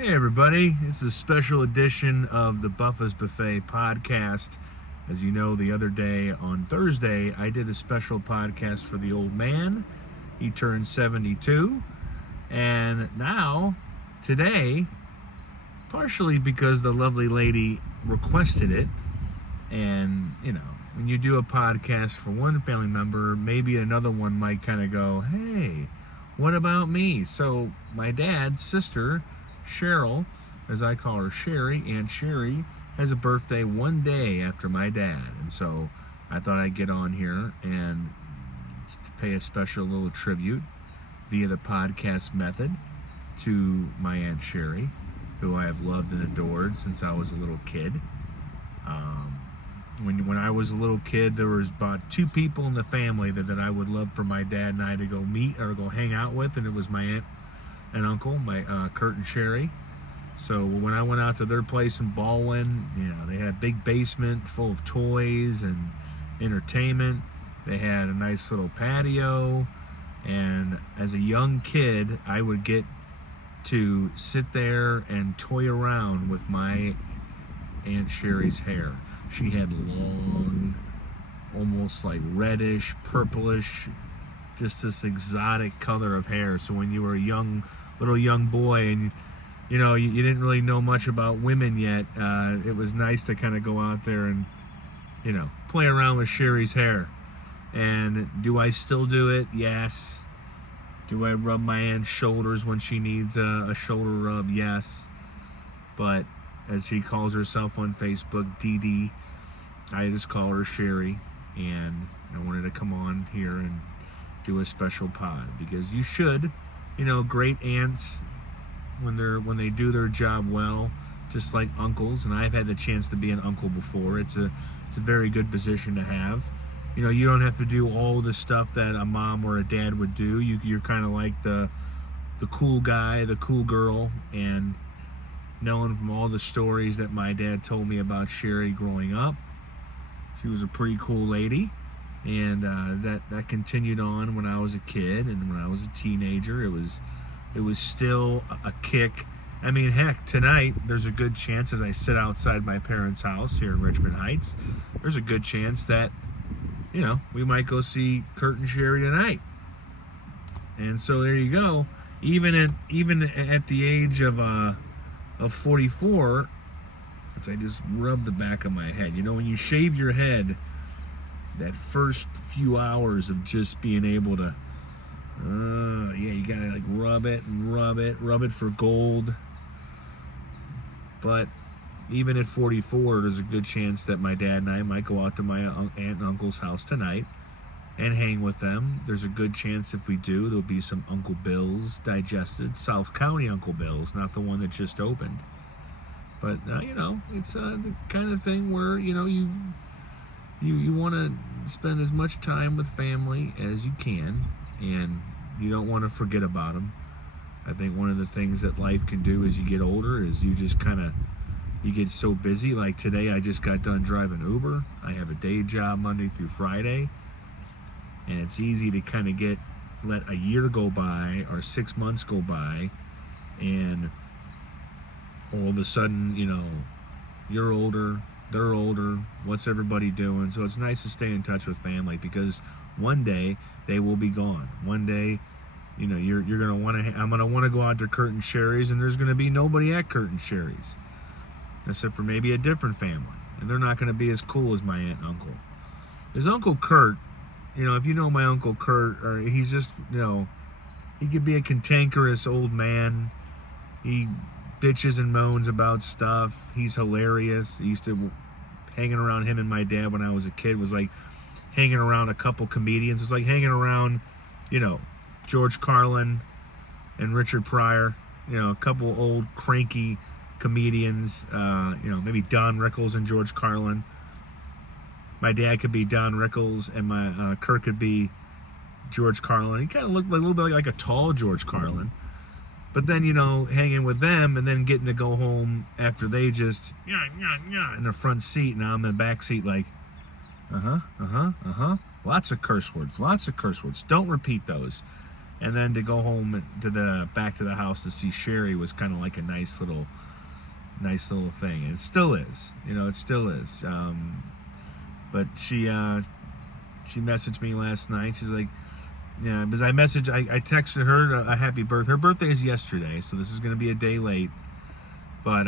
Hey everybody, this is a special edition of the Buffas Buffet podcast. As you know, the other day on Thursday, I did a special podcast for the old man. He turned 72. And now, today, partially because the lovely lady requested it, and, you know, when you do a podcast for one family member, maybe another one might kind of go, hey, what about me? So my dad's sister, Cheryl, as I call her, Cheri, Aunt Cheri, has a birthday one day after my dad. And so I thought I'd get on here and to pay a special little tribute via the podcast method to my Aunt Cheri, who I have loved and adored since I was a little kid. When I was a little kid, there was about two people in the family that I would love for my dad and I to go meet or go hang out with, and it was my aunt and uncle, my Kurt and Cheri. So when I went out to their place in Baldwin, you know, they had a big basement full of toys and entertainment. They had a nice little patio, and as a young kid, I would get to sit there and toy around with my Aunt Cheri's hair. She had long, almost like reddish, purplish, just this exotic color of hair. So when you were a little young boy and you know you didn't really know much about women yet, it was nice to kind of go out there and, you know, play around with Cheri's hair. And do I still do it? Yes. Do I rub my aunt's shoulders when she needs a shoulder rub? Yes. But as she calls herself on Facebook, Dee Dee, I just call her Cheri, and I wanted to come on here and do a special pod because you should, you know, great aunts when they do their job well, just like uncles, and I've had the chance to be an uncle before. It's a very good position to have. You know, you don't have to do all the stuff that a mom or a dad would do. You're kind of like the cool guy, the cool girl, and knowing from all the stories that my dad told me about Cheri growing up, she was a pretty cool lady. And that continued on when I was a kid, and when I was a teenager, it was still a kick. I mean, heck, tonight there's a good chance, as I sit outside my parents' house here in Richmond Heights, there's a good chance that, you know, we might go see Kurt and Cheri tonight. And so there you go. Even at the age of 44, as I just rub the back of my head. You know, when you shave your head, that first few hours of just being able to, you gotta like rub it for gold. But even at 44, there's a good chance that my dad and I might go out to my aunt and uncle's house tonight and hang with them. There's a good chance if we do, there'll be some Uncle Bill's digested, South County Uncle Bill's, not the one that just opened. But, you know, it's the kind of thing where, you know, you want to spend as much time with family as you can, and you don't want to forget about them. I think one of the things that life can do as you get older is you just you get so busy. Like today, I just got done driving Uber. I have a day job Monday through Friday, and it's easy to kind of let a year go by or 6 months go by, and all of a sudden, you know, you're older, they're older, what's everybody doing? So it's nice to stay in touch with family, because one day they will be gone. One day, you know, you're gonna want to. I'm gonna want to go out to Kurt and Cheri's, and there's gonna be nobody at Kurt and Cheri's, except for maybe a different family, and they're not gonna be as cool as my aunt and uncle. There's Uncle Kurt. You know, if you know my Uncle Kurt, or he's just, you know, he could be a cantankerous old man. He bitches and moans about stuff. He's hilarious. He used to hanging around him and my dad when I was a kid was like hanging around a couple comedians. It's like hanging around, you know, George Carlin and Richard Pryor, you know, a couple old cranky comedians, you know, maybe Don Rickles and George Carlin. My dad could be Don Rickles, and my Kurt could be George Carlin. He kind of looked like, a little bit like a tall George Carlin. But then, you know, hanging with them and then getting to go home after they just in the front seat, and I'm in the back seat like, lots of curse words. Don't repeat those. And then to go home back to the house to see Cheri was kind of like a nice little thing. And it still is, it still is. But she messaged me last night. She's like, yeah, because I texted her a happy birthday. Her birthday is yesterday, so this is going to be a day late. But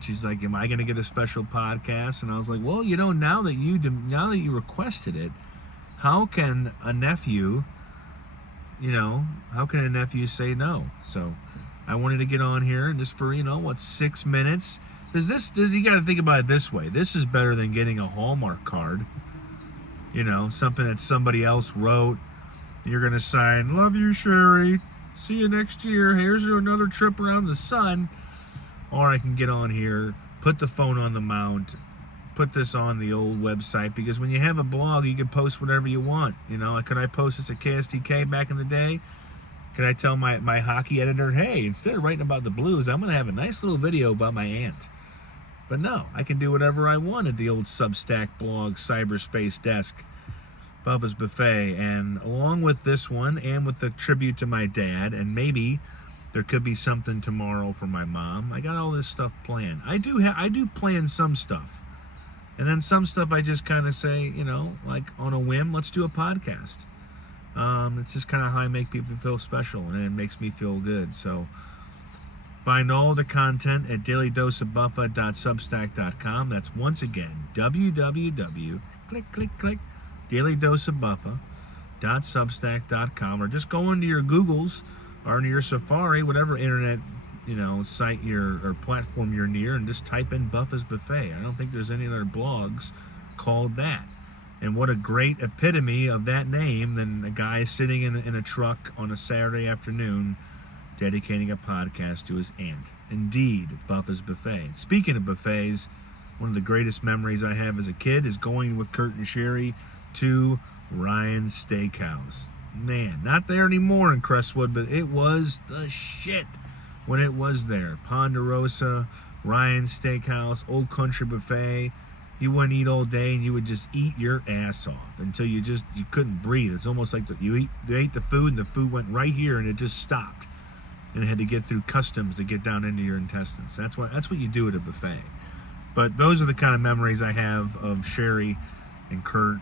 she's like, am I going to get a special podcast? And I was like, well, now that you requested it, how can a nephew say no? So I wanted to get on here and just for, 6 minutes. Because you got to think about it this way. This is better than getting a Hallmark card. Something that somebody else wrote. You're going to sign, love you, Cheri. See you next year. Here's another trip around the sun. Or I can get on here, put the phone on the mount, put this on the old website, because when you have a blog, you can post whatever you want. Could I post this at KSTK back in the day? Could I tell my hockey editor, hey, instead of writing about the Blues, I'm going to have a nice little video about my aunt? But no, I can do whatever I want at the old Substack blog, cyberspace desk, Bubba's Buffet. And along with this one, and with the tribute to my dad, and maybe there could be something tomorrow for my mom, I got all this stuff planned. I do plan some stuff. And then some stuff I just kind of say, like on a whim, let's do a podcast. It's just kind of how I make people feel special, and it makes me feel good. So find all the content at dailydoseofbuffa.substack.com. That's once again, www.dailydoseofbuffa.substack.com, or just go into your Googles or into your Safari, whatever internet site or platform you're near, and just type in Buffa's Buffet. I don't think there's any other blogs called that. And what a great epitome of that name than a guy sitting in a truck on a Saturday afternoon dedicating a podcast to his aunt. Indeed, Buffa's Buffet. And speaking of buffets, one of the greatest memories I have as a kid is going with Kurt and Cheri to Ryan's Steakhouse. Man, not there anymore in Crestwood, but it was the shit when it was there. Ponderosa, Ryan's Steakhouse, Old Country Buffet. You wouldn't eat all day, and you would just eat your ass off until you couldn't breathe. It's almost like you ate the food, and the food went right here, and it just stopped, and it had to get through customs to get down into your intestines. That's what you do at a buffet. But those are the kind of memories I have of Cheri and Kurt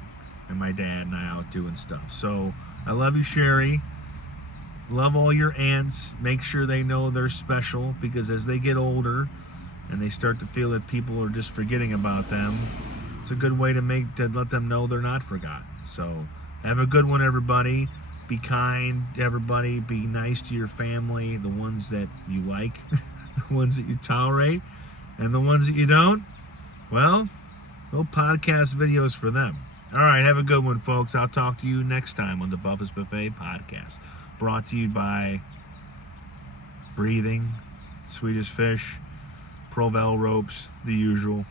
and my dad and I out doing stuff. So I love you, Cheri. Love all your aunts. Make sure they know they're special, because as they get older and they start to feel that people are just forgetting about them, it's a good way to let them know they're not forgotten. So have a good one, everybody. Be kind to everybody. Be nice to your family, the ones that you like, the ones that you tolerate, and the ones that you don't, well, no podcast videos for them. All right, have a good one, folks. I'll talk to you next time on the Buffa's Buffet podcast. Brought to you by Breathing, Swedish Fish, Provel Ropes, the usual.